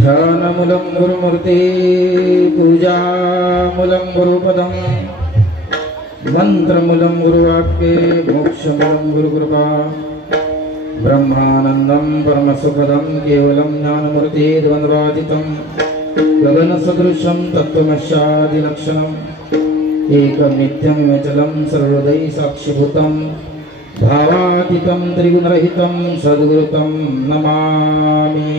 ध्यानमूलं गुरुमूर्ति पूजामूलं गुरुपदं मंत्रमूलं गुरुवाक्ये मोक्षमूलं गुरुकृपा ब्रह्मानन्दं परमसुखदं केवलं ज्ञानमूर्ति द्वन्द्वातीतं गगनसदृशं तत्त्वमस्यादिलक्षणम् एकं नित्यं विचलं सर्वदै साक्षिभूतं भावातीतं त्रिगुणरहितं सद्गुरुतं नमामि।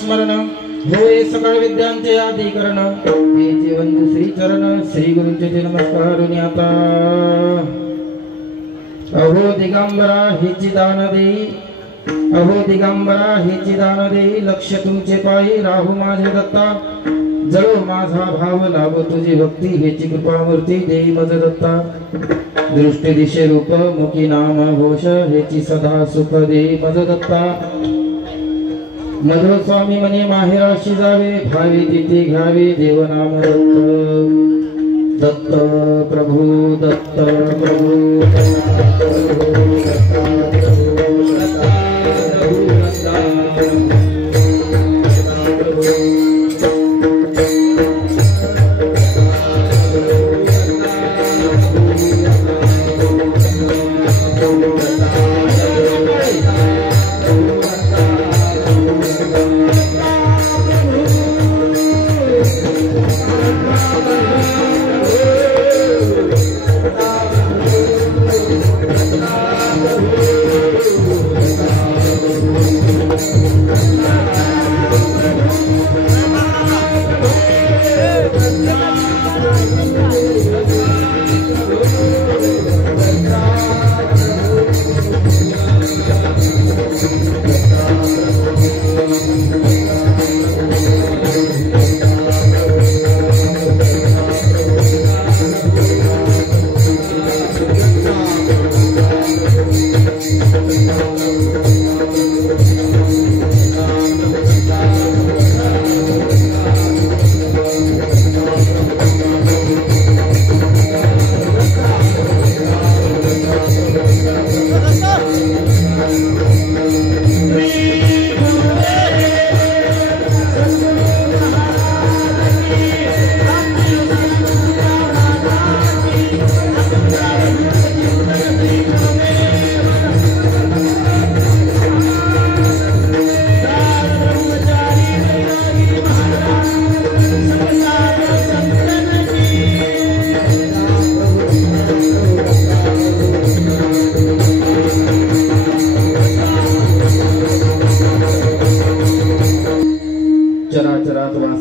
स्मरण होय सकळ विद्यांचे आदिकरण हे जीवन श्री चरण श्री गुरुचे नमस्कार आता अहो दिगंबरा हिची दान देई अहो दिगंबरा हिची दान देई लक्ष तुमचे पायी राहू माझे दत्ता जळो माझा भाव लाभ तुझी भक्ती हेची कृपामूर्ती देई मज दत्ता दृष्टी दिशे रूप मुखी नाम घोष हेची सदा सुख देई मज दत्ता मधुर स्वामी मने माहेराशी जावे भावी तिथे घ्यावे देवनाम दत्त प्रभू दत्त प्रभू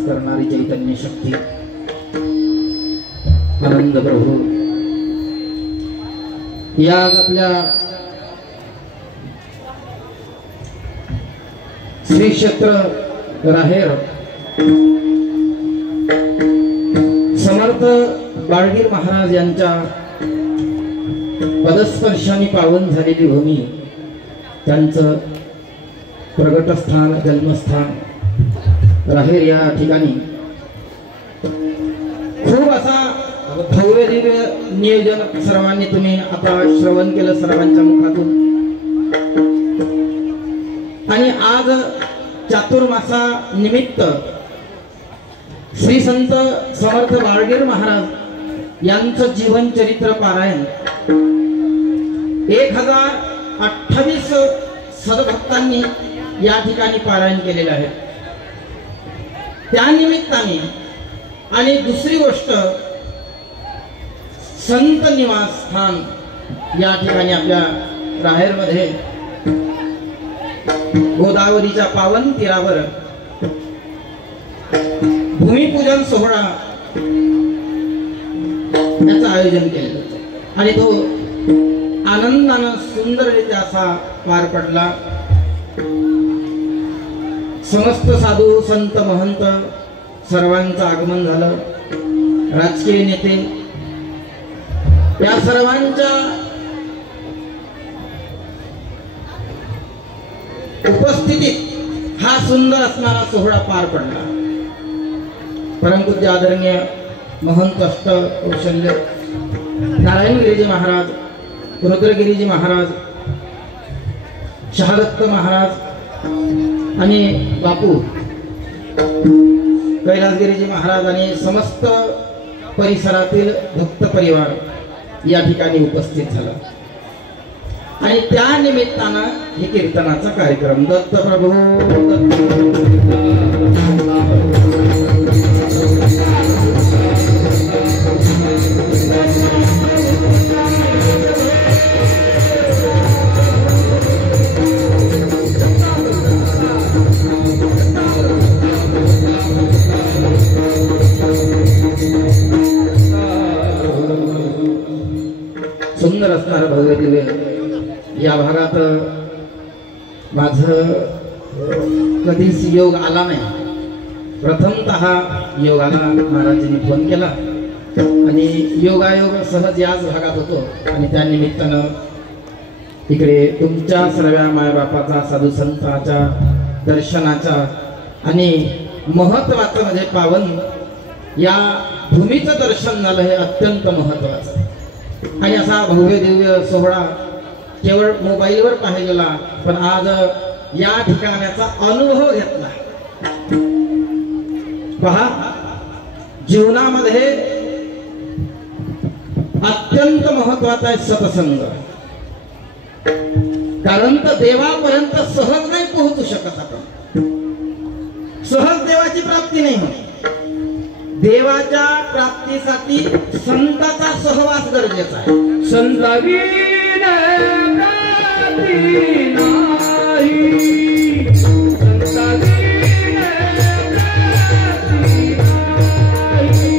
करणारी चैतन्य शक्ती आनंद प्रभू या आपल्या श्री क्षेत्र राहेर समर्थ बाळगीर महाराज यांच्या पदस्पर्शाने पावन झालेली भूमी, त्यांचं प्रगटस्थान जन्मस्थान राहेर या ठिकाणी खूप असा भव्य दिव्य नियोजन सर्वांनी तुम्ही आता श्रवण केलं सर्वांच्या मुखातून। आणि आज चातुर्मासा निमित्त श्री संत समर्थ बाळगीर महाराज यांचं जीवन चरित्र पारायण 1028 सद्भक्तांनी या ठिकाणी पारायण केलेलं आहे। त्या निमित्ताने आणि दुसरी गोष्ट संत निवास स्थान या ठिकाणी आपल्या राहेरमध्ये गोदावरीच्या पावन तीरावर भूमिपूजन सोहळा याचं आयोजन केलेलं होतं आणि तो आनंदानं सुंदररित्या असा पार पडला। समस्त साधू संत महंत सर्वांचं आगमन झालं, राजकीय नेते या सर्वांच्या उपस्थितीत हा सुंदर असणारा सोहळा पार पडला। परमपूज्य आदरणीय महंत अष्ट कौशल्य नारायणगिरीजी महाराज, रुद्रगिरीजी महाराज, शहादत्त महाराज आणि बापू कैलासगिरीजी महाराज आणि समस्त परिसरातील भक्त परिवार या ठिकाणी उपस्थित झाला आणि त्या निमित्तानं हे कीर्तनाचा कार्यक्रम दत्त प्रभू सुंदर असणारा भव्य दिव्य या भागात माझं कधीच योग आला नाही। प्रथमतः योग आला, महाराजांनी फोन केला आणि योगायोग सहज याच भागात होतो आणि त्या निमित्तानं इकडे तुमच्या सर्व मायबापाचा साधू संतांच्या दर्शनाचा आणि महत्वाचं म्हणजे पावन या भूमीचं दर्शन झालं हे अत्यंत महत्वाचं। आणि असा भव्य दिव्य सोहळा केवळ मोबाईलवर पाहिलेला, पण आज या ठिकाणाचा अनुभव घेतला। पहा, जीवनामध्ये अत्यंत महत्वाचा आहे सत्संग, कारण तर देवापर्यंत सहज नाही पोहोचू शकत आपण, सहज देवाची प्राप्ती नाही होत। देवाच्या प्राप्तीसाठी संताचा सहवास गरजेचा आहे। संताविन प्राप्ती नाही, संताविन प्राप्ती नाही,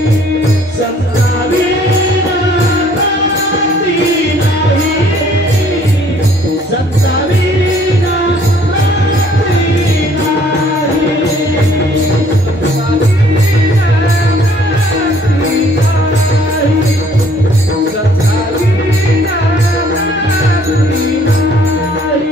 संताविन प्राप्ती नाही, संताविन प्राप्ती नाही।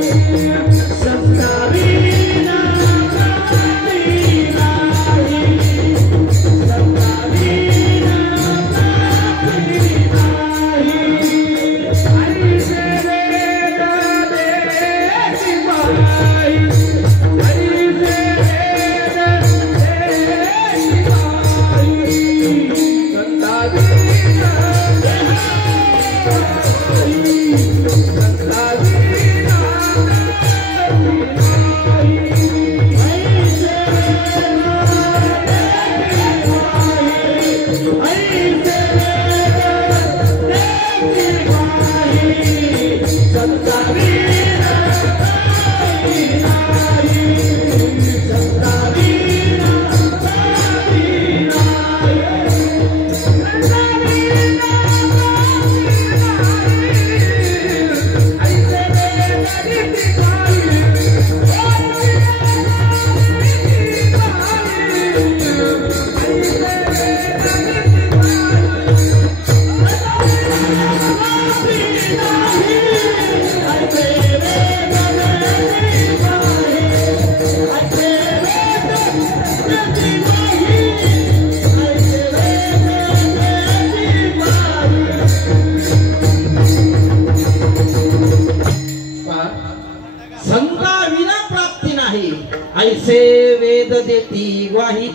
ऐसे वेद देती ग्वाही।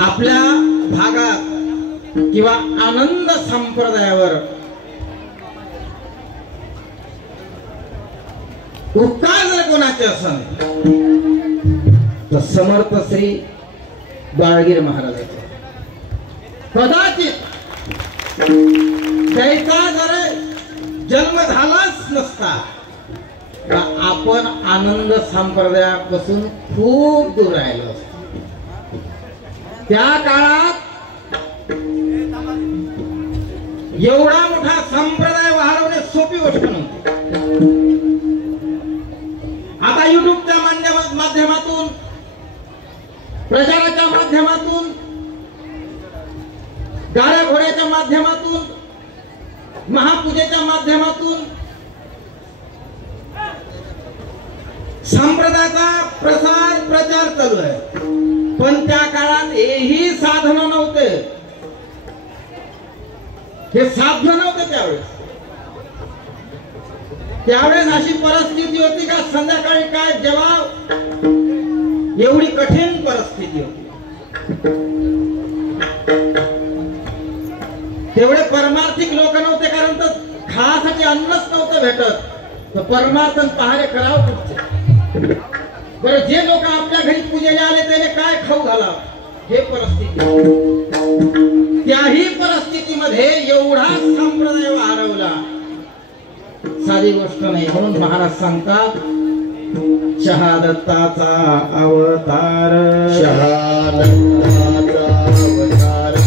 आपल्या भागात किंवा आनंद संप्रदायावर उपकार जर कोणाचे असेल तर समर्थ श्री बाळगीर महाराजाचे। कदाचित त्याचा जर जन्म झालाच नसता तर आपण आनंद संप्रदायापासून खूप दूर राहिलो असतो। त्या काळात एवढा मोठा संप्रदाय वाढवणे सोपी गोष्ट नव्हती। आता युट्यूबच्या माध्यमातून, प्रचाराच्या माध्यमातून, गाड्या घोड्याच्या माध्यमातून, महापूजेच्या माध्यमातून संप्रदायाचा प्रसार प्रचार चालू आहे। पण त्या काळात हेही साधन नव्हते, हे साध्य नव्हते त्यावेळेस अशी परिस्थिती होती का संध्याकाळी काय जेवाव एवढी कठीण परिस्थिती होती। तेवढे परमार्थिक लोक नव्हते, कारण तर खासाठी अन्नच नव्हतं भेटत, तर परमार्थन पहारे करावं कुठचे। बरं, जे लोक आपल्या घरी पूजेला आले त्याने काय खाऊ घाला हे परिस्थिती। त्याही परिस्थितीमध्ये एवढा संप्रदाय वाढवला साधी गोष्ट नाही। म्हणून महाराज सांगतात शहादत्ताचा अवतार, शहादत्ताचा अवतार,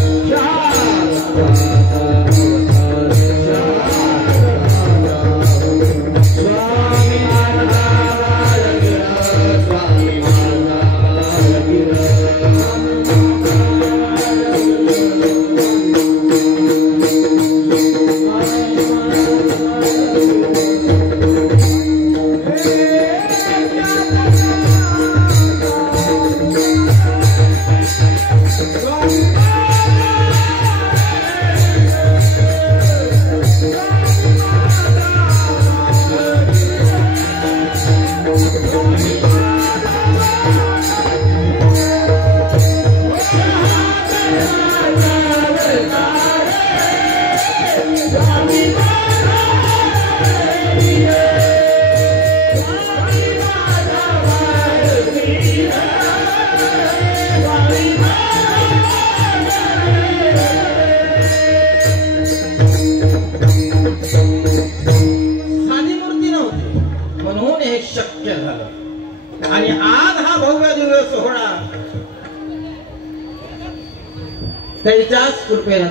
आणि आज हा भव्य दिव्य सोहळा त्याच्याच कृपेने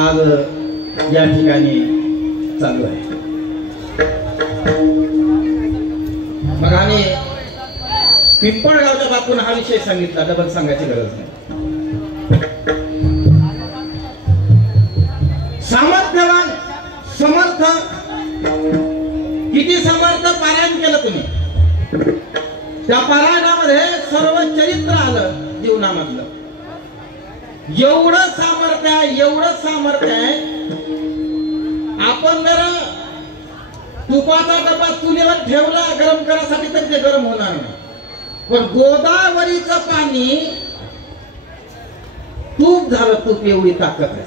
आज या ठिकाणी चालू आहे। मग आम्ही पिंपळगावच्या बापून हा विषय सांगितला, डबल सांगायची गरज नाही। सामर्थ्यवान, समर्थ, किती समर्थ पारायण केलं तुम्ही, त्या पारायणामध्ये सर्व चरित्र आलं जीवनामधलं। एवढं सामर्थ्य आहे, एवढं सामर्थ्य आहे, आपण जर तुपाचा डबा चुलीवर ठेवला गरम करायसाठी तर ते गरम होणार नाही, पण गोदावरीचं पाणी तूप झालं, तूप एवढी ताकद आहे।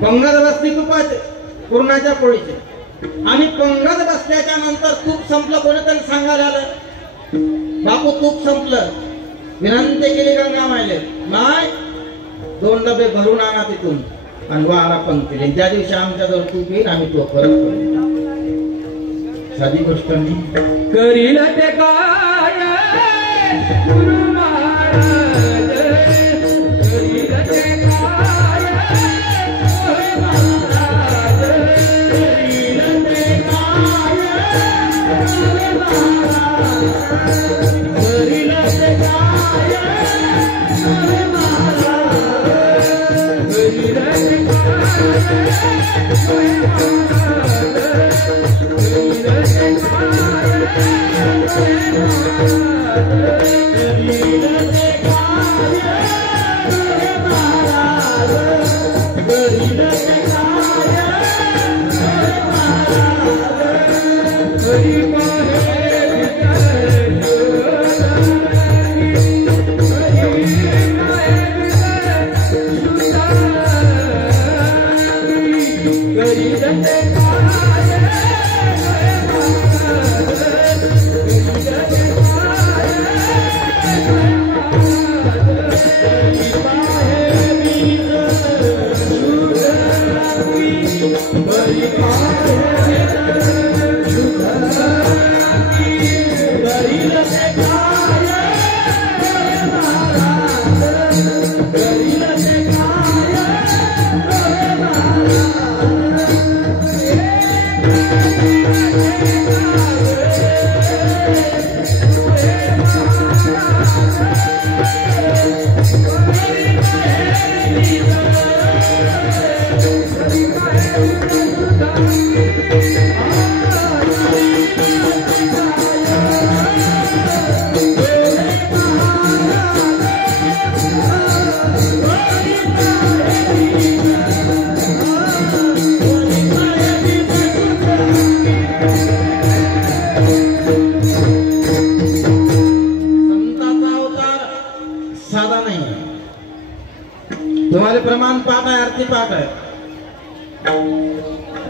पंगत बसली तुपाचे, पूर्णाच्या पोळीचे, आणि पंगत बसल्याच्या नंतर तूप संपलं, कोणीतरी सांगायला आलं बापू तूप संपलं, विनंती केली गंगा मायले, नाही 2 डबे भरून आणा तिथून आणि वारा पंक्तीले, त्या दिवशी आमच्याजवळ तूप येईल, आम्ही तो परत करू। साधी गोष्ट नाही। करील ते काय गुरु महाराज, करील ते काय तुम्हाला प्रमाण पाठ आहे, आरती पाठ आहे.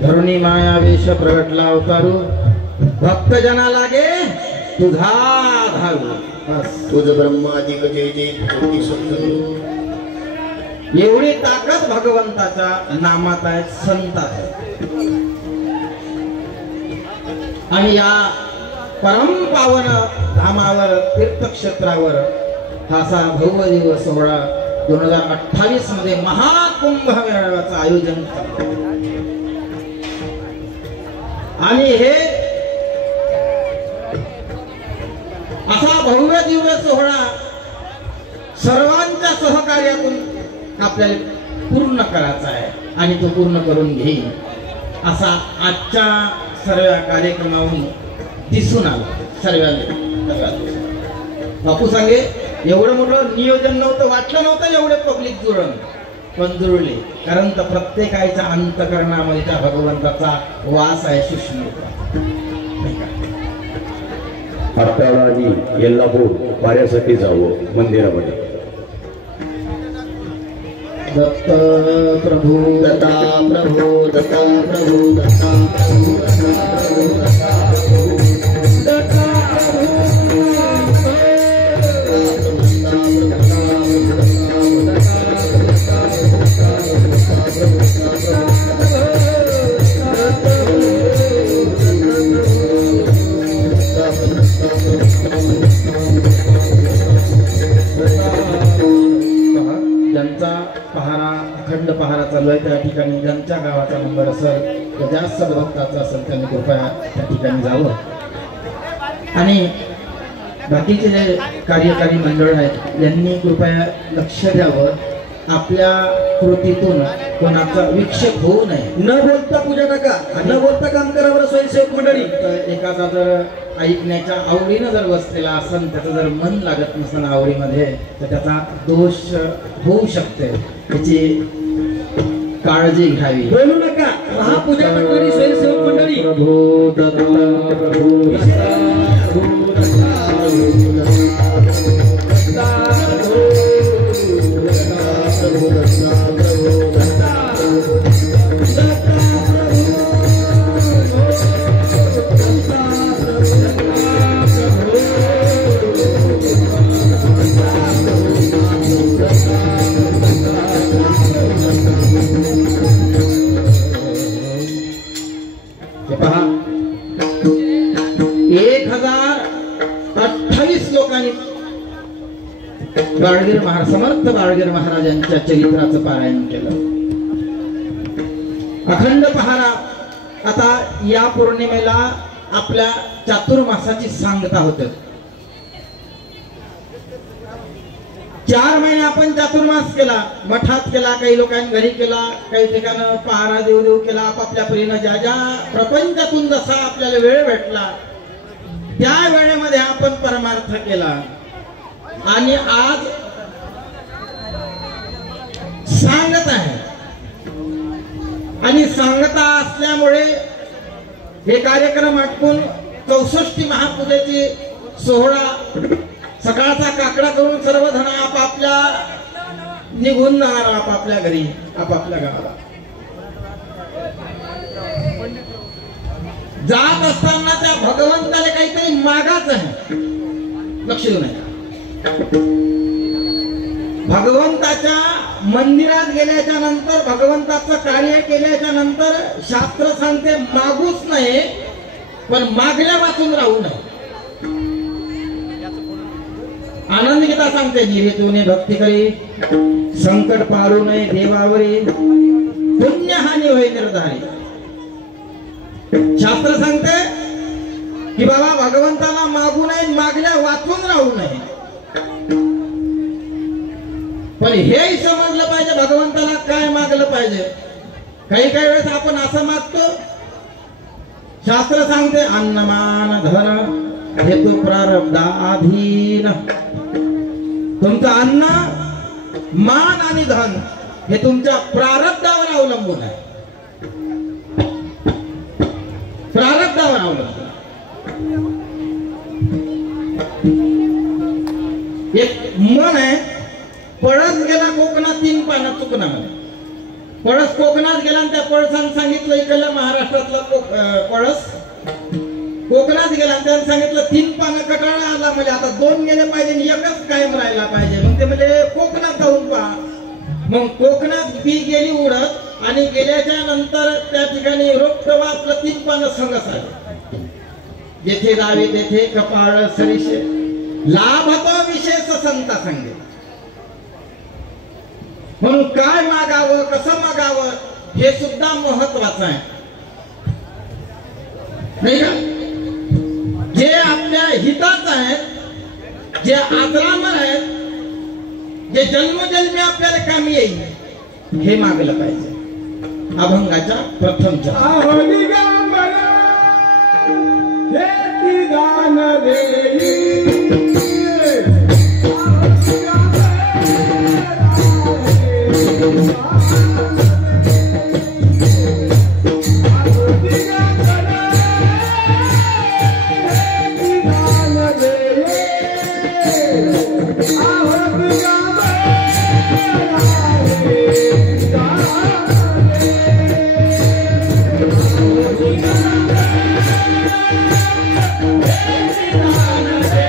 धरुणी माया वेश प्रगटला अवतारू, भक्त जना लागे तुझा धारू. तुझ ब्रह्मादिक जय जय कोटी सद्गुरु. एवढी ताकद भगवंताच्या नामात आहे, संतात आहे. आणि या परम पावन धामावर, तीर्थक्षेत्रावर हा असा भव्य दिवस सोहळा 2028 मध्ये महाकुंभ मेळाव्याचं आयोजन झालं. आणि हे असा भव्य दिवस सोहळा सर्वांच्या सहकार्यातून आपल्याला पूर्ण करायचा आहे आणि तो पूर्ण करून घेईन असा आजच्या सर्व कार्यक्रमावरून दिसून आला. सर्वांना बापू सांगे एवढं मोठं नियोजन नव्हतं, वाटलं नव्हतं एवढे पब्लिक जुळण, पण जुळले. कारण तर प्रत्येकाच्या अंतकरणामध्ये त्या भगवंताचा वास आहे, सूक्ष्मता. आपल्याला आधी येल्लापूर पाऱ्यासाठी जावं मंदिरामध्ये. दत्त प्रभू दत्ता प्रभू दत्ता प्रभू दत्ता प्रभू दत्ता प्रभू दत्ता ज्यांचा पहारा, अखंड पहारा चालू आहे त्या ठिकाणी ज्यांच्या गावाचा नंबर असेल तर जास्त भक्ताचा असेल त्यांनी कृपया त्या ठिकाणी जावं. आणि बाकीचे जे कार्यकारी मंडळ आहेत यांनी कृपया लक्ष द्यावं, आपल्या कृतीतून कोणाचा विक्षेप होऊ नये. न बोलता पूजा नका, न बोलता काम करावं. स्वयंसेवक मंडळी एखादा जर ऐकण्याच्या आवडीनं जर बसलेला असेल, त्याचं जर मन लागत नसेल आवडीमध्ये, तर त्याचा दोष होऊ शकते, त्याची काळजी घ्यावी. बोलू नका. महापूजा करणारी स्वयंसेवक मंडळी प्रभू दत्त प्रभू पहा 1028 लोकांनी बाळगीर महाराज, समर्थ बाळगीर महाराजांच्या चरित्राचं पारायण केलं. अखंड पहारा. आता या पौर्णिमेला आपल्या चातुर्मासाची सांगता होते. 4 महिने आपण चातुर्मास केला, मठात केला, काही लोकांनी घरी केला, काही ठिकाणं पहारा देव देव केला, आपापल्या परीनं ज्या ज्या प्रपंचातून जसा आपल्याला वेळ भेटला त्या वेळेमध्ये आपण परमार्थ केला. आणि आज सांगत आहे आणि सांगता असल्यामुळे हे कार्यक्रम आटपून 64 महापूजेची सोहळा सकाळचा काकडा करून सर्वजण आपापल्या निघून जाणार आपापल्या घरी, आपापल्या गावाला. जात असताना त्या भगवंताला काहीतरी मागाच आहे, लक्ष देऊ नये. भगवंताच्या मंदिरात गेल्याच्या नंतर, भगवंताचं कार्य केल्याच्या नंतर शास्त्र सांगते मागूच नाही, पण मागल्या वाचून राहू नये. आनंद गीता सांगते जिरे भक्ती करी, संकट पारू नये देवावरी, पुण्य हानी होय निर्धारी. शास्त्र सांगते की बाबा भगवंताला मागू नये, मागल्या वाचून राहू नये. पण हेही समजलं पाहिजे भगवंताला काय मागलं पाहिजे. काही काही वेळेस आपण असं मागतो, शास्त्र सांगते अन्नमान धन हेतु प्रारब्धाधीन. तुमचं अन्न, मान आणि धन हे तुमच्या प्रारब्धावर अवलंबून आहे, प्रारब्धावर अवलंबून. एक मन आहे, पळस गेला कोकणात 3 पानं चुकण्यामध्ये. पळस कोकणात गेला आणि त्या पळसानं सांगितलं इकडल्या महाराष्ट्रातला पळस कोकणात गेला, त्याने सांगितलं 3 पानं कटाळा आला, म्हणजे आता 2 गेले पाहिजे आणि एकच कायम राहिला पाहिजे. मग ते म्हणजे कोकणात जाऊन पहा. मग कोकणात बी गेली उडत आणि गेल्याच्या नंतर त्या ठिकाणी रोप आपलं 3 पानं संगस आले. जेथे जावे तेथे कपाळ सरीशे, लाभ तो विशेष संता सांगे. म्हणून काय मागावं, कसं मागावं हे सुद्धा महत्वाचं आहे, नाही का? जे आपल्या हिताच आहेत, जे आदरामर आहेत, जे जन्मजन्मी आपल्याला कामी येईल हे मागलं पाहिजे. अभंगाच्या प्रथम Thank you.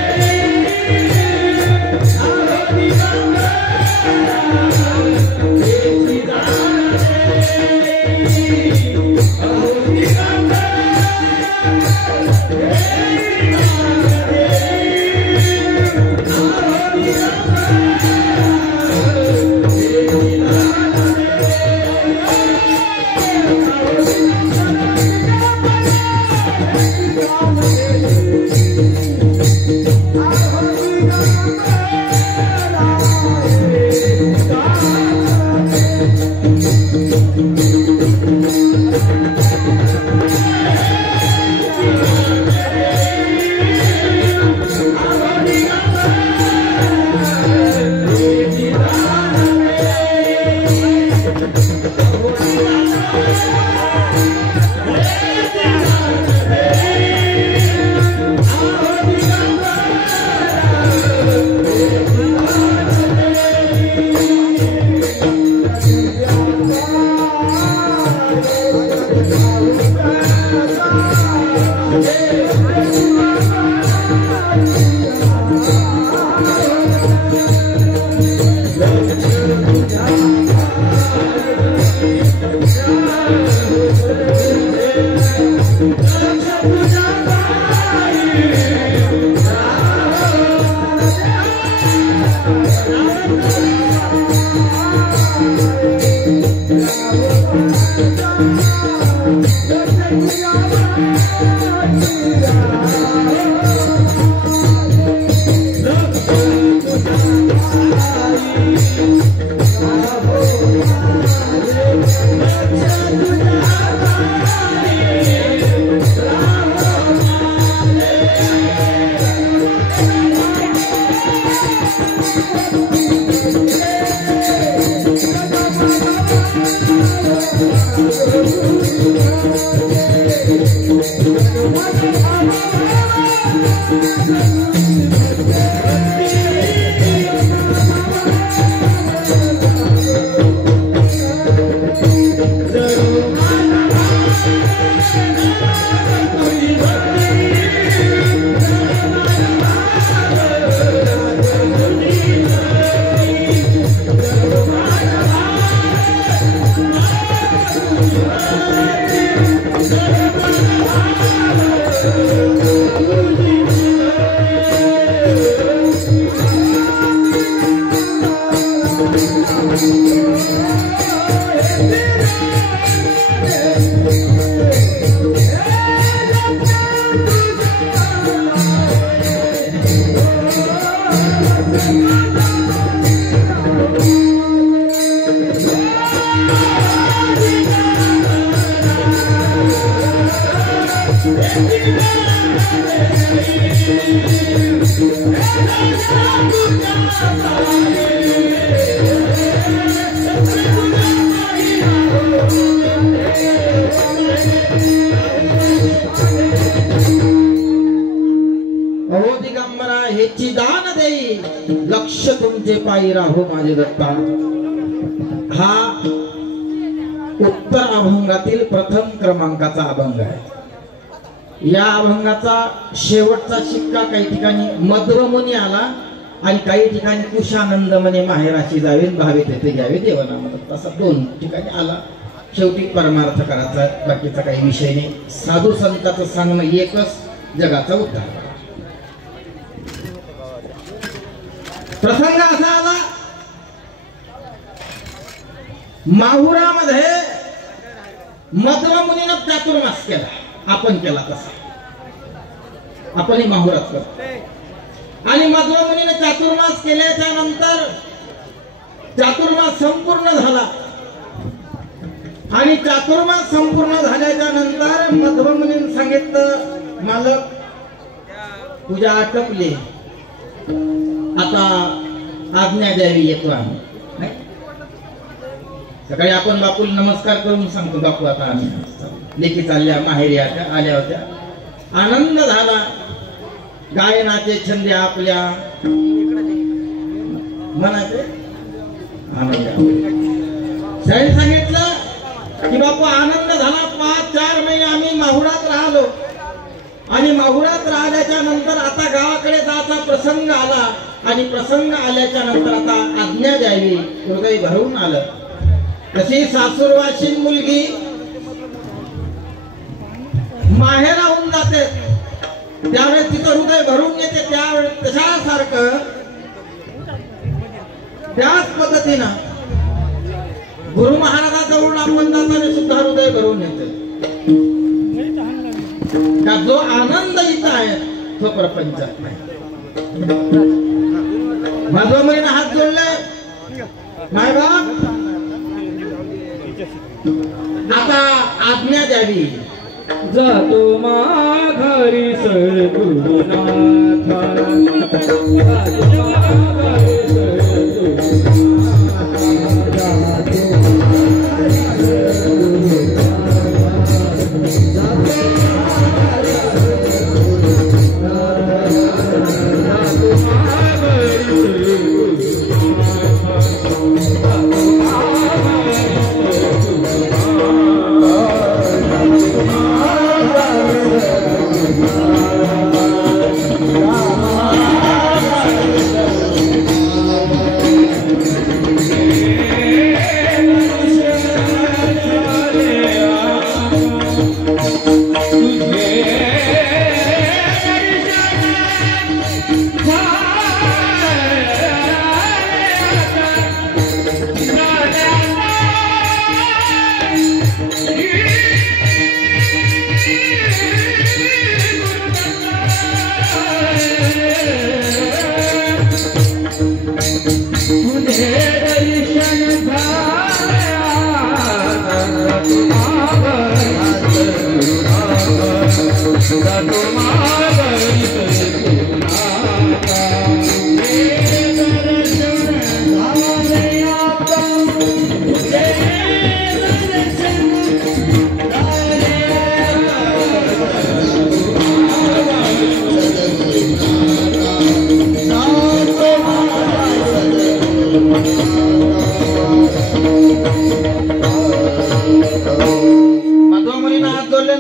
अहो दिगंबरा हेची दान देई लक्ष तुमचे पायी राहो माझे दत्ता. हा उत्तर अभंगातील प्रथम क्रमांकाचा अभंग आहे. या अभंगाचा शेवटचा शिक्का काही ठिकाणी मध्वमुनी आला आणि काही ठिकाणी कुशानंद म्हणे माहेराशी जावे भावे तेथे घ्यावे देवनाम असा 2 ठिकाणी आला. शेवटी परमार्थ करायचा, बाकीचा काही विषय नाही. साधू संतांचं सांगणं एकच जगाचा उद्धार. प्रसंग असा आला, माहुरामध्ये मध्वमुनीनं चातुर्मास केला. आपण केला तसा आपणही माहुरात करतो. आणि मध्वमुनीने चातुर्मास केल्याच्या नंतर चातुर्मास संपूर्ण झाला. आणि चातुर्मास संपूर्ण झाल्याच्या नंतर मध्वमुनीने सांगितलं, मालक पूजा आटपली, आता आज्ञा द्यावी, येतो आम्ही. सकाळी आपण बापूला नमस्कार करून सांगतो, बापू आता आम्ही लेखी चालल्या माहेरी आल्या होत्या. आनंद झाला. गायनाचे छंद आपल्या मनाचे आनंद. सांगितलं की बापू आनंद झाला. 5-4 महिने आम्ही माहुरात राहिलो आणि माहुरात राहिल्याच्या नंतर आता गावाकडे जायचा प्रसंग आला. आणि प्रसंग आल्याच्या नंतर आता आज्ञा द्यावी, हृदय भरून आलं. तशी सासूरवाशीन मुलगी माहेराहून जाते त्यावेळेस तिचं हृदय भरून येते. त्यावेळेस तशासारखं त्याच पद्धतीनं गुरु महाराजाजवळून आपण जाताना सुद्धा हृदय भरून येते. का जो आनंद इथं आहे तो प्रपंचात नाही. मध्वमुनीने हात जोडले, माय बाप आता आज्ञा द्यावी. जातो माघारी सद्गुरुनाथ, जातो माघारी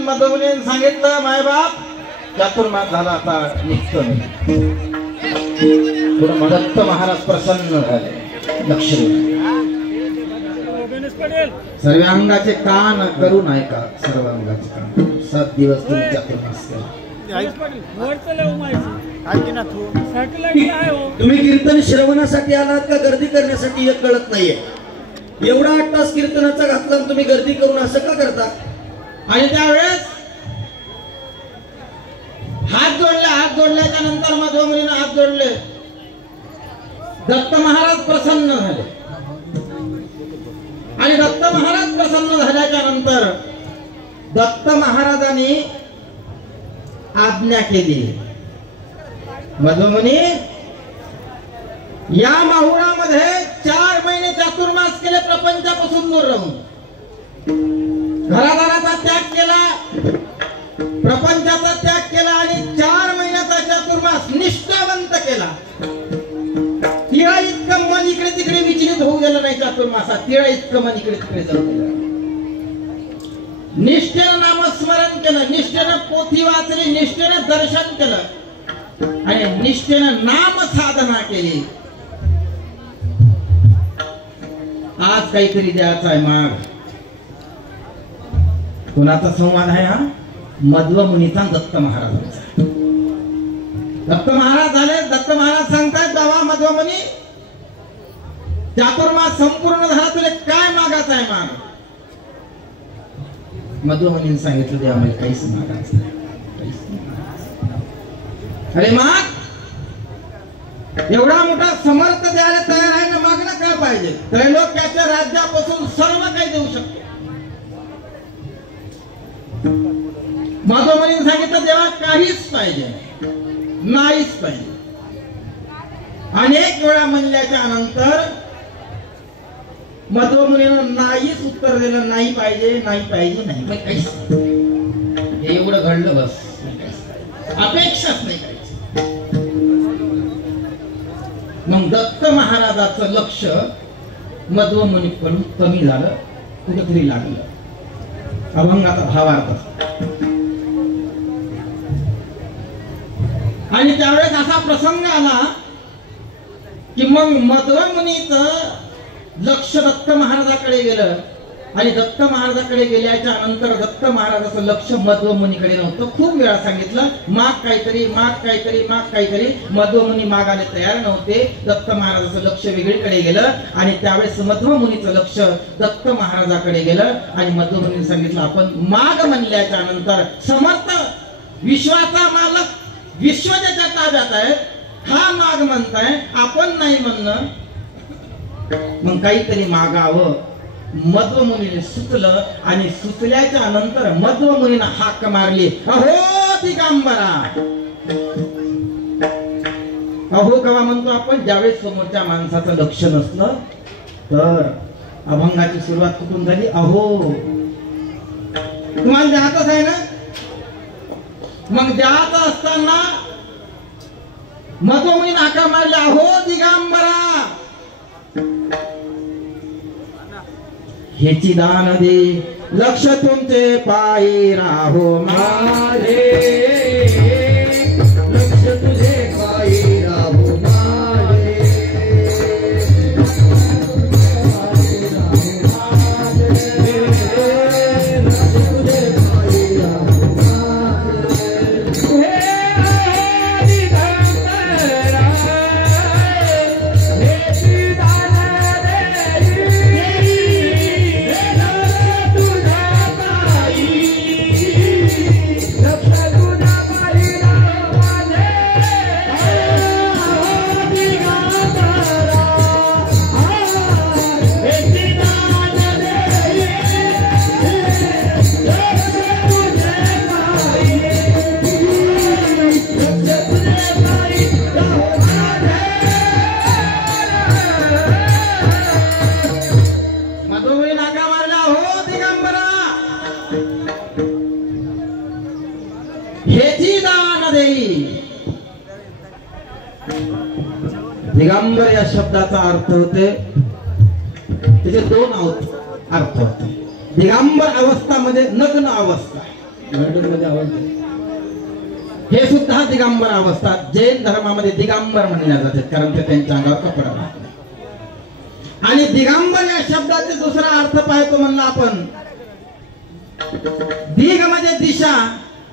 मध्वमुनीने सांगितलं, माय बाप चातुर्मास झाला, आता निघतो मी. दत्त महाराज प्रसन्न झाले. लक्ष सर्व अंगाचे कान करून ऐका. सर्व अंगाचे कान 7 दिवस तुम्ही चातुर्मास केला. तुम्ही कीर्तन श्रवणासाठी आलात का गर्दी करण्यासाठी हे कळत नाहीये. एवढा 8 तास कीर्तनाचा घातला तुम्ही गर्दी करून असं का करता? आणि त्यावेळेस हात जोडल्याच्या नंतर मध्वमुनीने हात जोडले. दत्त महाराज प्रसन्न झाले. आणि दत्त महाराज प्रसन्न झाल्याच्या नंतर दत्त महाराजांनी आज्ञा केली. मधुमुनी या माहुरामध्ये 4 महिने चातुर्मास केले, प्रपंचापासून दूर राहून घरादाराचा त्याग केला, प्रपंचाचा त्याग केला आणि 4 महिन्याचा चातुर्मास निष्ठावंत केला. तिळा इतकं मन इकडे तिकडे विचलित होऊ गेलं नाही चातुर्मासात. तिळा इतकं मन इकडे तिकडे जाऊ गेलं. निष्ठेनं नामस्मरण केलं, निष्ठेनं पोथी वाचली, निष्ठेनं दर्शन केलं आणि निष्ठेनं नाम साधना केली. आज काहीतरी द्यायचा आहे माग. कोणाचा संवाद आहे हा? मध्व मुनीचा दत्त महाराजांचा. दत्त महाराज झाले. दत्त महाराज सांगतायत बाबा मध्व मुनी, चातुर्मास संपूर्ण झाला, तुला काय मागायचं आहे माग? मध्व मुनीने सांगितलं देवा मला काहीच मागायचं नाही. अरे माग, एवढा मोठा समर्थ द्यायला तयार आहे ना, मागणं काय पाहिजे? त्रैलोक्याच्या राज्यापासून सर्व काही देऊ शकतो. मधुमुनी सांगितलं देवा काहीच पाहिजे नाहीच पाहिजे. अनेक वेळा म्हणल्याच्या नंतर मधुमुनीनं नाहीच उत्तर दिलं. नाही पाहिजे, नाही पाहिजे, नाही पाहिजे. एवढं घडलं बस. अपेक्षाच नाही करायची. मग दत्त महाराजाचं लक्ष मध्वमुनीकडून कमी झालं, कुठेतरी लागलं. अभंगाचा भावार्थ. आणि त्यावेळेस असा प्रसंग आला की मग मध्वमुनीचं लक्ष दत्त महाराजाकडे गेलं आणि दत्त महाराजाकडे गेल्याच्या नंतर दत्त महाराजाचं लक्ष मध्वमुनीकडे नव्हतं. खूप वेळा सांगितलं माग काहीतरी, माग काहीतरी, माग काहीतरी. मध्वमुनी मागायला तयार नव्हते. दत्त महाराजाचं लक्ष वेगळीकडे गेलं आणि त्यावेळेस मध्वमुनीचं लक्ष दत्त महाराजाकडे गेलं आणि मध्वमुनीने सांगितलं आपण माग म्हणल्याच्या नंतर समर्थ विश्वाचा मालक विश्व ज्याच्या ताब्यात आहे हा माग म्हणताय, आपण नाही म्हणणं. मग काहीतरी मागावं. मध्वमुनीने सुचलं आणि सुचल्याच्या नंतर मध्वमुनीने हाक मारली, अहो दिगंबरा. अहो केव्हा म्हणतो आपण? ज्यावेळेस समोरच्या माणसाचं लक्ष नसलं तर. अभंगाची सुरुवात कुठून झाली? अहो. तुम्हाला द्यायचंच आहे ना? मग द्यायचं असताना मधुमुनीने हाका मारली, अहो दिगंबरा. हेची दान दे लक्ष तुमचे पायी राहो माझे. लक्ष तुझे पायी राहो माझे. दिगंबर या शब्दाचा अर्थ होते, त्याचे 2 अर्थ होते. दिगंबर अवस्था म्हणजे नग्न अवस्था. हे सुद्धा दिगंबर अवस्था. जैन धर्मामध्ये दिगंबर म्हणल्या जाते कारण ते त्यांच्या अंगावर कपडा घालतात. आणि दिगंबर या शब्दाचे दुसरा अर्थ पाहतो म्हणला आपण. दिग म्हणजे दिशा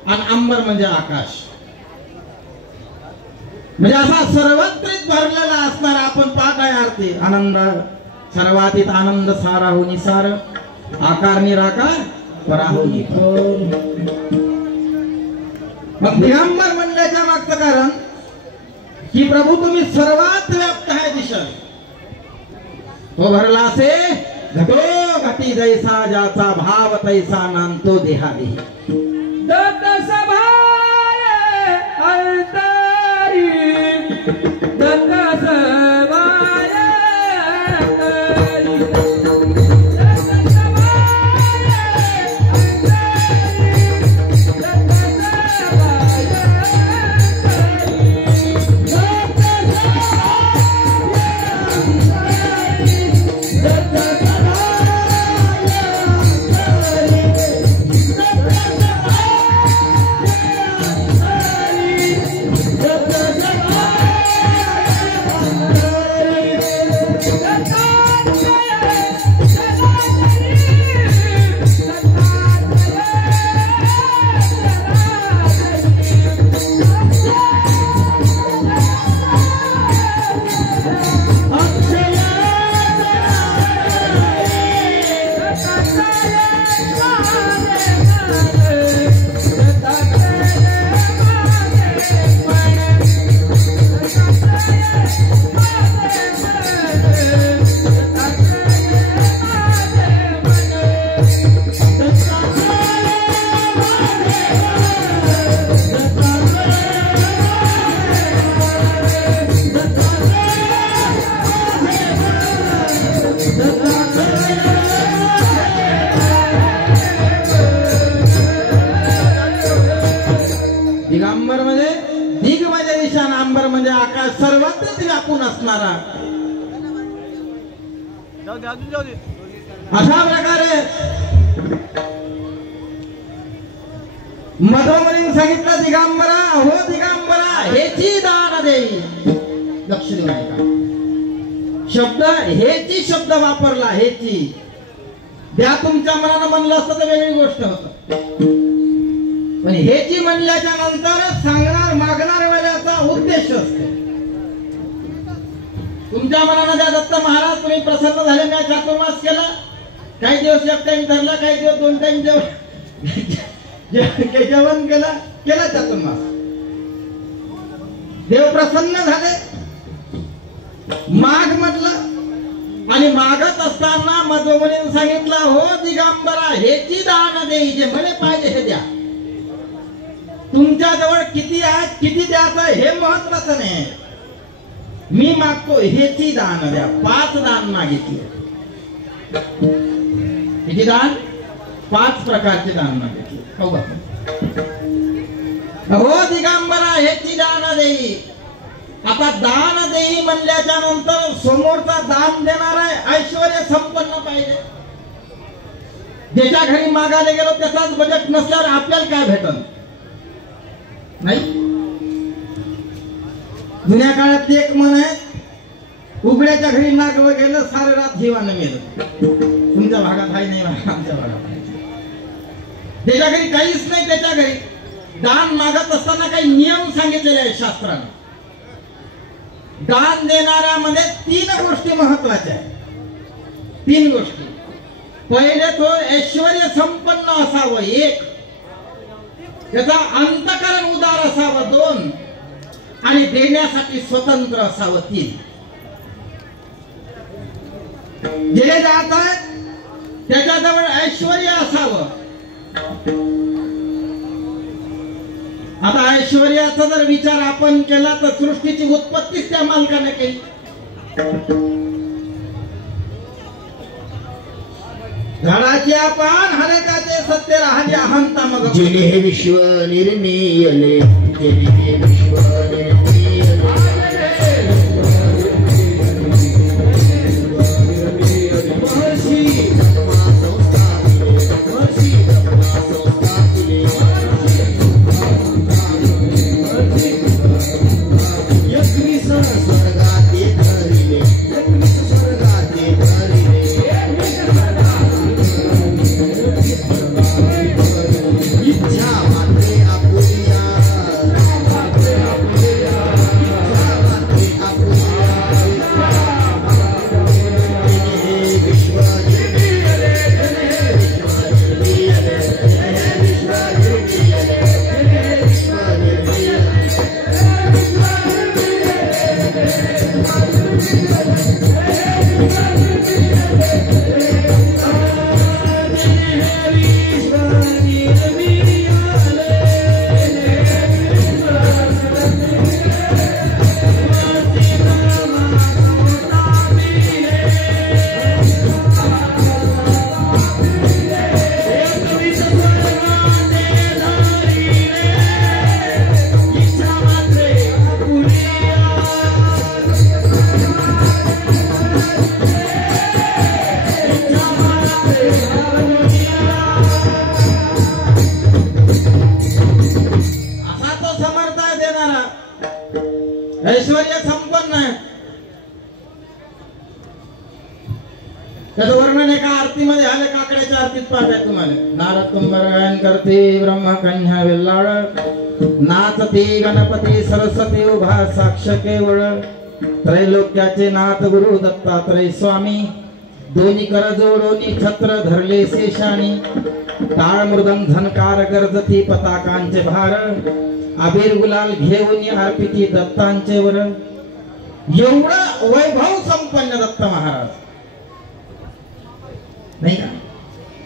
आणि अंबर म्हणजे आकाश. म्हणजे असा सर्वत्रित भरलेला असणारा आपण पाठ आहे आरती. आनंद सर्वातीत आनंद सारा हो निसार आकार निराकार पराहो निपर. मग दिगंबर म्हणण्याच्या मागचं कारण की प्रभू तुम्ही सर्वात व्याप्त आहे दिशा. तो भरला असे घटो घटी जैसा ज्याचा भाव तैसा नांदतो देहादेही. दत्त सभाय दिगंबर म्हणजे दिग म्हणजे निशाण, अंबर म्हणजे आकाश, सर्वत्रच व्यापून असणारा. अशा प्रकारे मधोमधील सांगितलं दिगंबरा हो दिगंबरा हेची दान देई. लक्ष देऊ नका शब्द हेची शब्द वापरला. हेची द्या तुमच्या मनानं म्हणलं असतं तर वेगळी गोष्ट होत, पण हेची म्हणल्याच्या नंतर सांगणार मागणार वेळेचा उद्देश असतो. तुमच्या मनानं द्या दत्त महाराज तुम्ही प्रसन्न झाले, मी चातुर्मास केला, काही दिवस एक टाइम धरला, काही दिवस 2 टाइम जेवण केला चातुर्मास. देव प्रसन्न झाले, माग म्हटलं आणि मागत असताना मधोमधील सांगितलं हो दिगंबरा हेची दान देई. जे मला पाहिजे हे द्या. तुमच्या जवळ किती आहे किती द्यायचं हे महत्वाचं नाही, मी मागतो हेची दान द्या. 5 दान मागितले. किती दान? 5 प्रकारचे दान मागितले. हो दिगंबरा हेची दान देई. आता दान देई म्हणल्याच्या नंतर समोरचा दान देणार आहे ऐश्वर्य संपन्न पाहिजे. ज्याच्या घरी मागायला गेलो त्याचाच बजेट नसल्यावर आपल्याला काय भेटल नाही. जुन्या काळात एक म्हण आहे, उघड्याच्या घरी नागवं गेलं सारे रात जीवानं मेलं. तुमच्या भागात आहे नाही, आमच्या भागात आहे. ज्याच्या घरी काहीच नाही त्याच्या घरी दान मागत असताना काही नियम सांगितलेले आहेत शास्त्राने. दान देणाऱ्यामध्ये 3 गोष्टी महत्वाच्या आहेत. 3 गोष्टी. पहिले तो ऐश्वर्य संपन्न असावं 1, त्याचा अंतःकरण उदार असावं 2 आणि देण्यासाठी स्वतंत्र असावं 3. जे जात आहे त्याच्याजवळ ऐश्वर्य असावं. आता ऐश्वर्याचा जर विचार आपण केला तर सृष्टीची उत्पत्तीच त्या मालकाने केली. झाडाच्या पान हरेकाचे सत्य राहणे अहंता मग जिने हे विश्व निर्मिले, जिने हे विश्व निर्मिले, ऐश्वर्य संपन्न आहे. त्याचं वर्णन एका आरतीमध्ये आलं, काकड्याच्या आरतीत पाहताय तुम्हाला. नारद कुंभार गायन करते, ब्रह्म कन्या वेल्लाळ नाचते, गणपती सरस्वती उभा साक्ष केवळ. त्रैलोक्याचे नाथ गुरु दत्तात्रय स्वामी, दोन्ही कर जोडोनी छत्र धरले शेषाणी टाळ मृदंग झनकार गरजती पताकांचे भार अबीर गुलाल घेऊन अर्पिती दत्तांचे वर एवढं वैभव संपन्न दत्त महाराज नाही का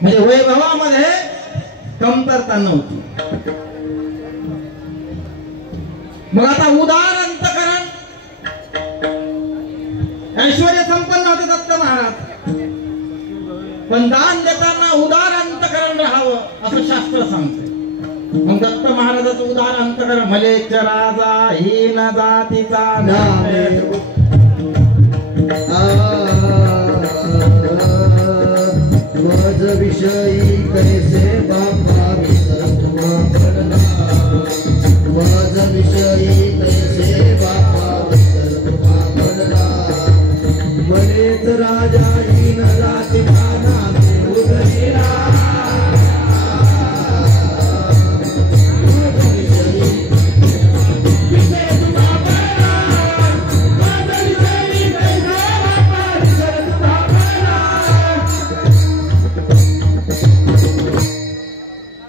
म्हणजे वैभवामध्ये कमतरता नव्हती मग आता उदार अंतकरण ऐश्वर्य संपन्न होते दत्त महाराज पण दान देताना उदार अंतकरण राहावं असं शास्त्र सांगते मग दत्त महाराजाचं उदार अंतकरण मलेच राजा हीन जातीचा मज विषयी कैसे बापा विसर्मा पडला मज विषयी कैसे बापा विसर्मा पडला मलेच राजा हीन जातीचा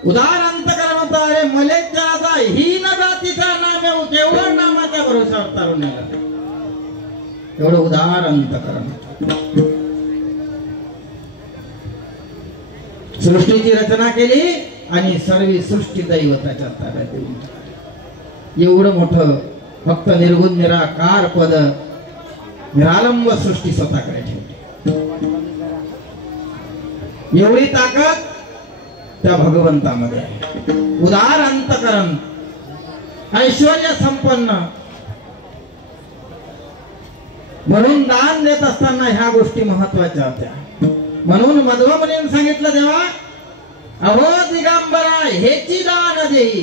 उदार अंतकरण होता अरे मलेच्या हीन जातीचा नाम केवळ नामाच्या भरोशावर तारून एवढं उदार अंतकरण सृष्टीची रचना केली आणि सर्व सृष्टी दैवताच्या ताब्यात दिली एवढं मोठं फक्त निर्गुण निराकार पद निरालंब सृष्टी स्वतःकडे ठेवली एवढी ताकद त्या भगवंतामध्ये उदार अंतकरण ऐश्वर्य संपन्न म्हणून दान देत असताना ह्या गोष्टी महत्वाच्या होत्या म्हणून मध्वमुनीने सांगितलं तेव्हा अहो दिगंबरा हेची दान देई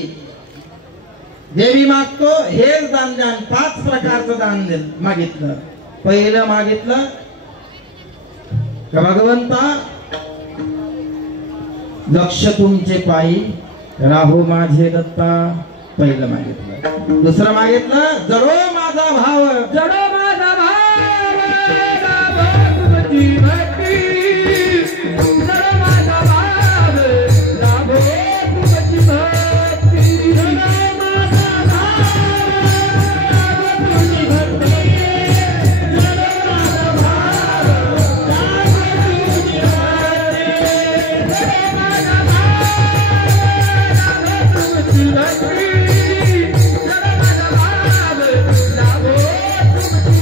देवी मागतो हेच दान द्या 5 प्रकारचं दान दे मागितलं पहिलं मागितलं का भगवंता लक्ष तुमचे पायी राहो माझे दत्ता पहिलं मागितलं दुसरं मागितलं जडो माझा भाव जडो माझा भाव राभो तुमची भक्ती जडो माझा भाव राभो तुमची भक्ती जडो माझा भाव राभो तुमची भक्ती जडो माझा भाव राभो तुमची भक्ती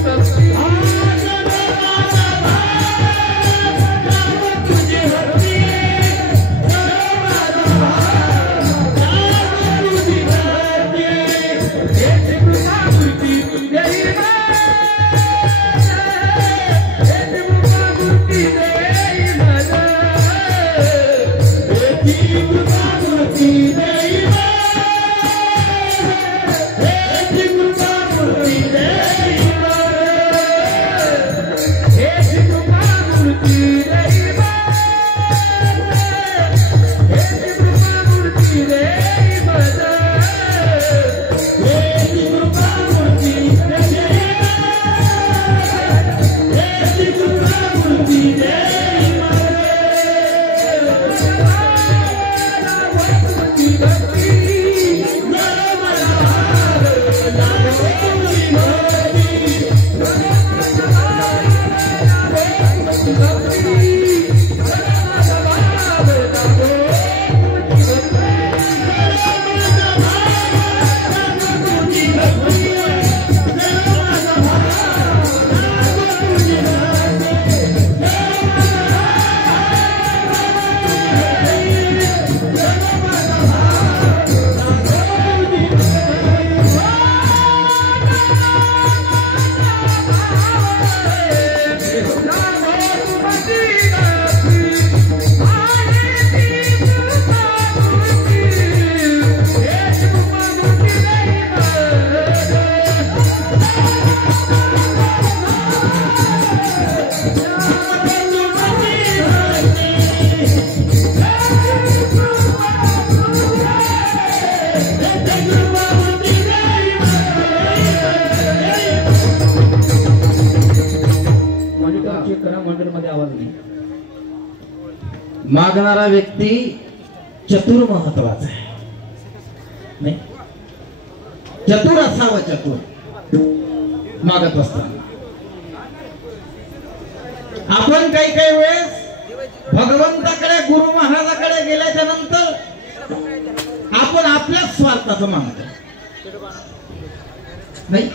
मागणारा व्यक्ती चतुर महत्वाचा आहे, नाही चतुर असावं, चतुर मागत असताना. आपण काही काही वेळेस भगवंताकडे गुरु महाराजाकडे गेल्याच्या नंतर आपण आपल्या स्वार्थाचं मागतो, नाही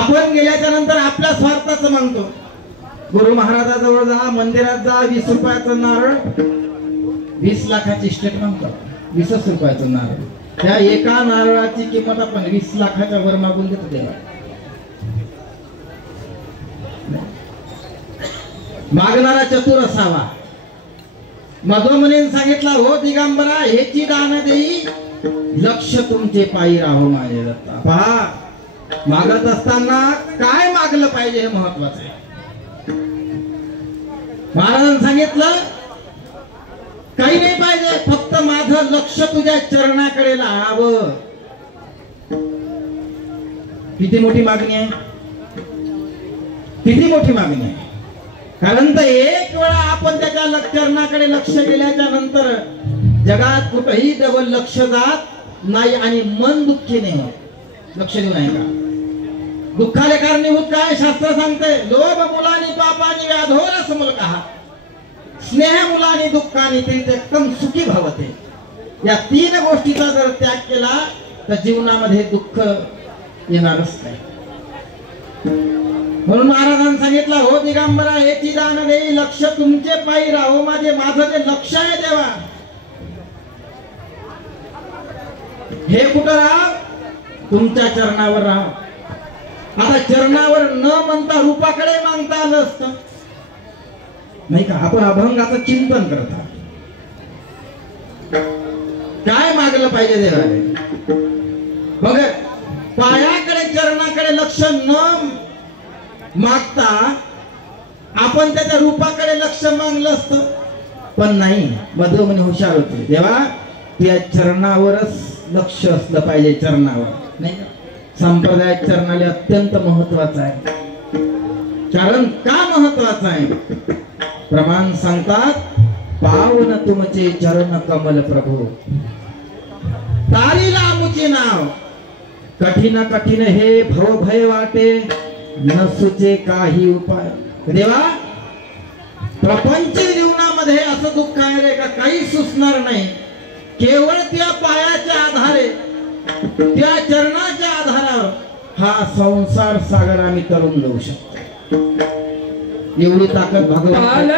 आपण गेल्याच्या नंतर आपल्या स्वार्थाचं मागतो. गुरु महाराजाजवळ जा, मंदिरात जा, 20 रुपयाचं नारळ, 20 लाखाची स्टेट मागतात, 20 रुपयाचं नारळ. त्या एका नारळाची किंमत आपण 20 लाखाच्या वर मागून देतो देवा. मागणारा चतुर असावा. मधोमनीने सांगितला, हो दिगंबरा हेची दान देई, लक्ष तुमचे पायी राहो माझे दत्ता. पहा, मागत असताना काय मागलं पाहिजे हे महत्वाचं आहे. महाराजांनी सांगितलं काही नाही पाहिजे, फक्त माझं लक्ष तुझ्या चरणाकडे लावावं. किती मोठी मागणी आहे, किती मोठी मागणी आहे. कारण तर एक वेळा आपण त्याच्या चरणाकडे लक्ष गेल्याच्या नंतर जगात कुठेही डबल लक्ष जात नाही आणि मन दुःखी नाही होत. लक्ष देऊ नाही का? दुःखाले कारणीभूत काय शास्त्र सांगते? लोभ मुलानी पापानी व्याधोरस मुलका, स्नेह मुलानी दुःखानी एकदम सुखी भवते. या 3 गोष्टीचा जर त्याग केला तर जीवनामध्ये दुःख येणारच नाही. म्हणून महाराजांनी सांगितलं, हो दिगंबरा हेची दान देई, लक्ष तुमचे पायी राहो माझे. माझं जे लक्ष आहे देवा, हे कुठं राहा? तुमच्या चरणावर राहा. आता चरणावर न म्हणता रूपाकडे मागता आलं असतं, नाही का? आपण अभंगाचं चिंतन करत आहोत. काय मागलं पाहिजे देवाने? बघ, पायाकडे चरणाकडे लक्ष न मागता आपण त्याच्या रूपाकडे लक्ष मागलं असतं, पण नाही. मधोमनी हुशार होते, देवा त्या चरणावरच लक्ष असलं पाहिजे, चरणावर नाही. संप्रदाय चरणाला अत्यंत महत्वाचा आहे. कारण का महत्वाचं आहे? प्रमाण सांगतात, पावन तुमचे चरण कमल प्रभू, तारीला मुचे नाव, कठीण कठीण हे भव भय वाटे, नसुचे काही उपाय. देवा, प्रपंच जीवनामध्ये असं दुःख आहे रे का काही सुचणार नाही. केवळ त्या पायाच्या आधारे, त्या चरणाच्या आधारावर हा संसार सागर आम्ही तरुण जाऊ शकतो. एवढी ताकद भगवान.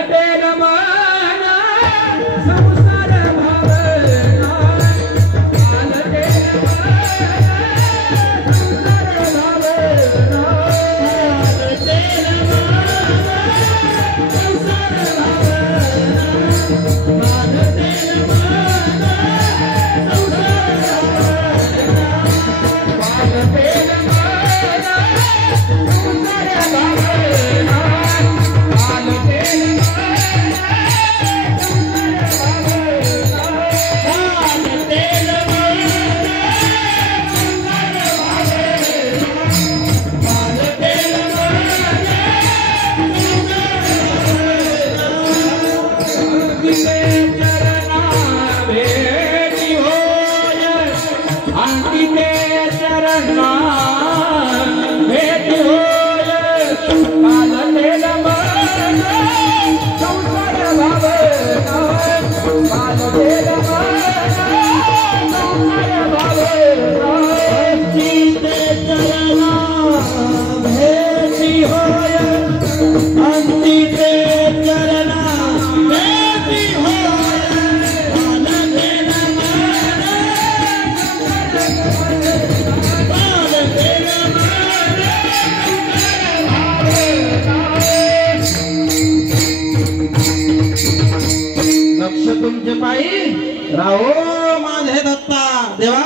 राहो माझे दत्ता. देवा,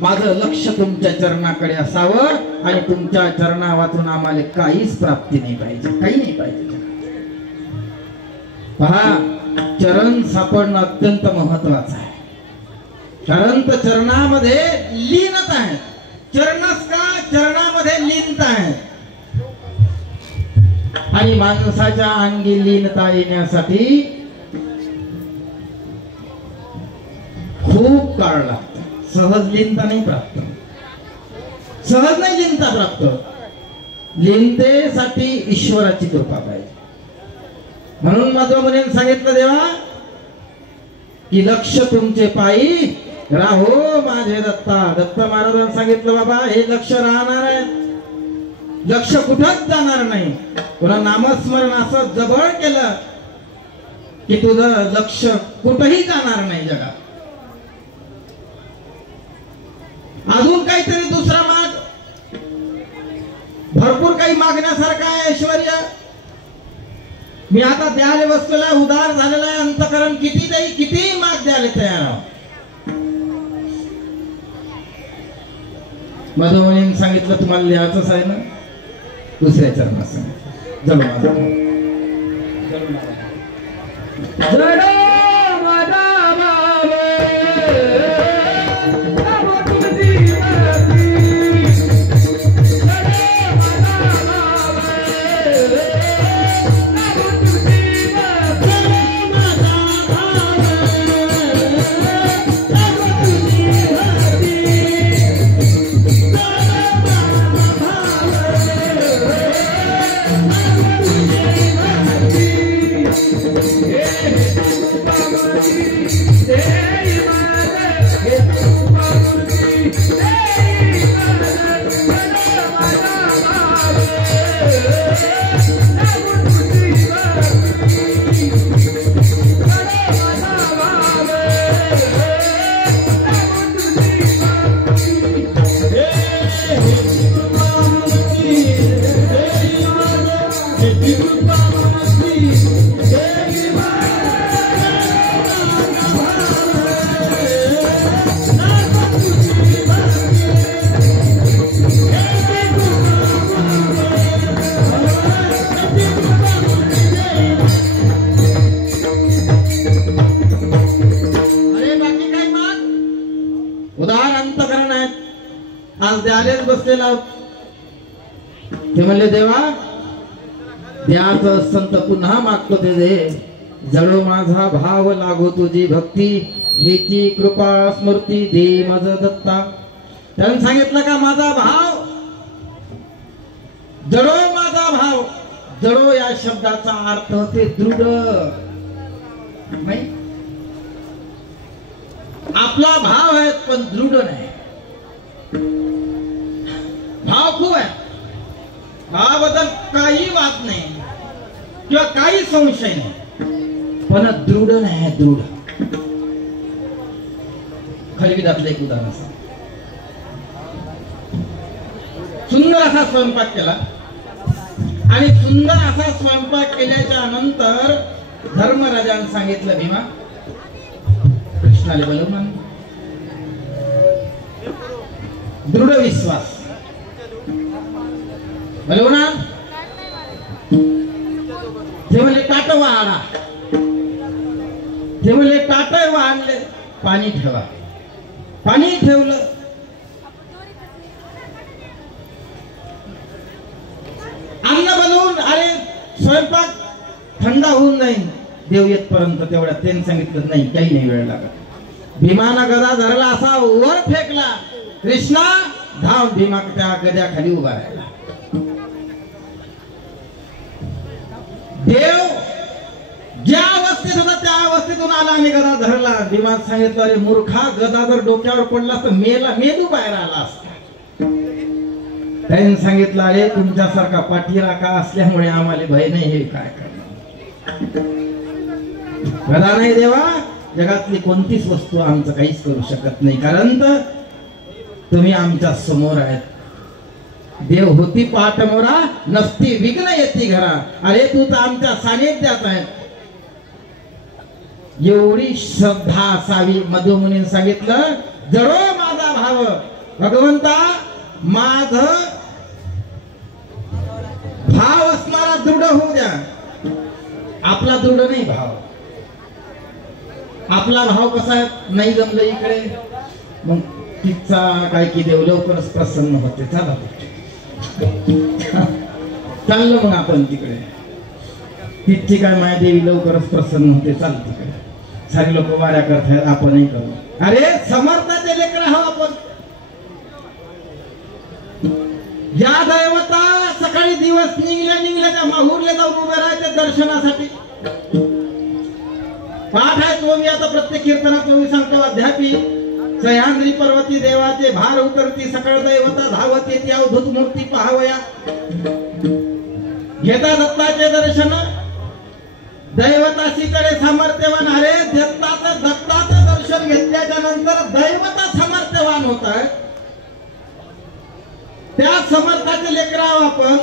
माझं लक्ष तुमच्या चरणाकडे असावं आणि तुमच्या चरणा वाचून आम्हाला काहीच प्राप्ती नाही पाहिजे, काही नाही पाहिजे. पहा, चरण सापडणं अत्यंत महत्वाचं आहे. कारण तर चरणामध्ये लीनता आहे. चरणच का? चरणामध्ये लीनता आहे. आणि माणसाच्या अंगी लीनता येण्यासाठी खूप काळ लागतो. सहज लिहिता नाही प्राप्त, सहज नाही लिहिता प्राप्त. लिहितेसाठी ईश्वराची कृपा पाहिजे. म्हणून माझं मुलीने सांगितलं देवा की लक्ष तुमचे पायी राहो माझे दत्ता. दत्त महाराजांनी सांगितलं बाबा हे लक्ष राहणार आहे, लक्ष कुठंच जाणार नाही. पुन्हा नामस्मरण असं जवळ केलं की तुझं लक्ष कुठंही जाणार नाही जगात. अजून काहीतरी दुसरा माग, भरपूर काही मागण्यासारखं आहे ऐश्वर्य. मी आता द्यायला बसलेला आहे, उदार झालेला आहे अंतकरण. किती देई, किती माग द्यायला तयार आहोत. मधुवनीने सांगितलं तुम्हाला लिहायचंच आहे ना, दुसऱ्या चरणात सांगितलं जळू माझा द्यायलाच बसलेला. ते म्हणले देवा द्यायचं असं तर पुन्हा मागतो ते दे. जळो माझा भाव लागो तुझी भक्ती, हेची कृपा स्मृती दे माझ दत्ता. त्याने सांगितलं का माझा भाव, जळो माझा भाव. जळो या शब्दाचा अर्थ ते दृढ नाही. आपला भाव आहे पण दृढ नाही. भाव खूप आहे, भावाबद्दल काही वाद नाही किंवा काही संशय नाही, पण दृढ नाही. दृढ खलविदातलं एक उदाहरण सांग. सुंदर असा स्वयंपाक केला आणि सुंदर असा स्वयंपाक केल्याच्या नंतर धर्मराजाने सांगितलं भीमा कृष्णाला बोलवून. दृढ विश्वास बोलवून ते म्हणले ताट वाढा. ते म्हणले ताट वाढले, पाणी ठेवा. पाणी ठेवलं. अन्न बनवून अरे स्वयंपाक थंड होऊन जाईल देव येतपर्यंत. तेवढ्या त्यांनी सांगितलं नाही काही नाही वेळ लागत. भीमाना गदा धरला असा वर फेकला. कृष्णा धाव भीमा त्या गद्याखाली उभा राहिला. देव ज्या अवस्थेत होता त्या अवस्थेतून आला आणि गदा धरला. भीमा सांगितलं अरे मूर्खा, गदा जर डोक्यावर पडला तर मेंदू बाहेर आला असता. त्यांनी सांगितलं अरे तुमच्यासारखा पाठीराखा असल्यामुळे आम्हाला भय नाही. हे काय करणार, गदा नाही देवा, जगातली कोणतीच वस्तू आमचं काहीच करू शकत नाही, कारण तुम्ही आमच्या समोर आहेत. देव होती पाठ मोरा, नसती विघ्न येती घरा. अरे तू तर आमच्या सानिध्यात आहे. एवढी श्रद्धा असावी. मधुमुनीने सांगितलं जळो माझा भाव. भगवंता माझ भाव असणारा दृढ होऊ द्या. आपला दृढ नाही भाव. आपला भाव कसा आहे, नाही जमलं इकडे मग तिचा काय की देव लवकरच प्रसन्न होते. चला चाललं मग आपण तिकडे. तिची काय मायादेवी लवकरच प्रसन्न होते. चाल तिकडे सारे लोक वाऱ्या करतात, आपणही करू. अरे समर्थाचे लेकर आहो आपण. या दैवता सकाळी दिवस निघल्या माहूरला जाऊन उभे राहायचे दर्शनासाठी. पाठ आहे तो मी आता प्रत्येक कीर्तनात तो मी सांगतो. अध्यापी सह्याद्री पर्वती देवाचे भार उतरती, सकाळ दैवता धावत येते अवधूत मूर्ती पहावया. घेता दत्ताचे दर्शन दैवताशी करे सामर्थ्यवान. अरे दत्ताचं दर्शन घेतल्याच्या नंतर दैवता सामर्थ्यवान होत आहे. त्या समर्थाचे लेकराव आपण,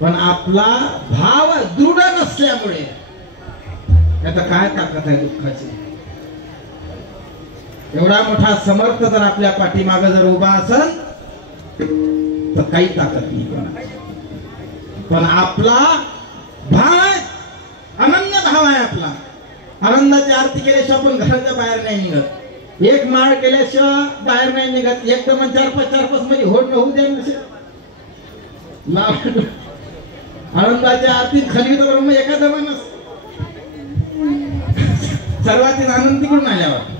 पण आपला भाव दृढ नसल्यामुळे आता काय ताकद आहे दुःखाची. एवढा मोठा समर्थ जर आपल्या पाठीमागे जर उभा असेल तर काही ताकद नाही. पण आपला भाव अनन्य भाव आहे. आपला आनंदाची आरती केल्याशिवाय आपण घराच्या बाहेर नाही निघत. एक माळ केल्याशिवाय बाहेर नाही निघत. एकदम 4-5 मध्ये होड होऊ द्या नसेल. आनंदाच्या आरती खाली तर ब्रह्म एका जमानच सर्वात आनंद तिकडून आल्यावर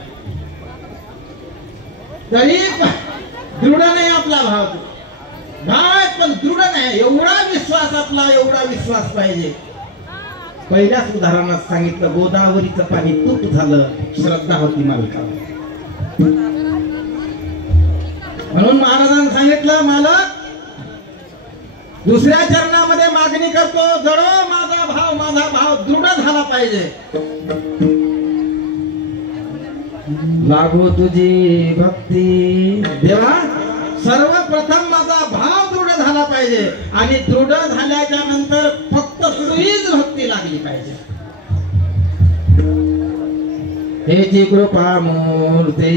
तरी दृढ नाही आपला भाव. पण दृढ नाही. एवढा विश्वास आपला, एवढा विश्वास पाहिजे. पहिल्याच उदाहरणात सांगितलं, गोदावरीचं पाणी तूप झालं, श्रद्धा होती मालकाला. म्हणून महाराजांनी सांगितलं, मालक दुसऱ्या चरणामध्ये मागणी करतो, जडो माझा भाव दृढ झाला पाहिजे. लागो तुझी भक्ती देवा, सर्वप्रथम माझा भाव दृढ झाला पाहिजे. आणि दृढ झाल्याच्या नंतर फक्त तुझीच भक्ती लागली पाहिजे. हेची कृपा मूर्ती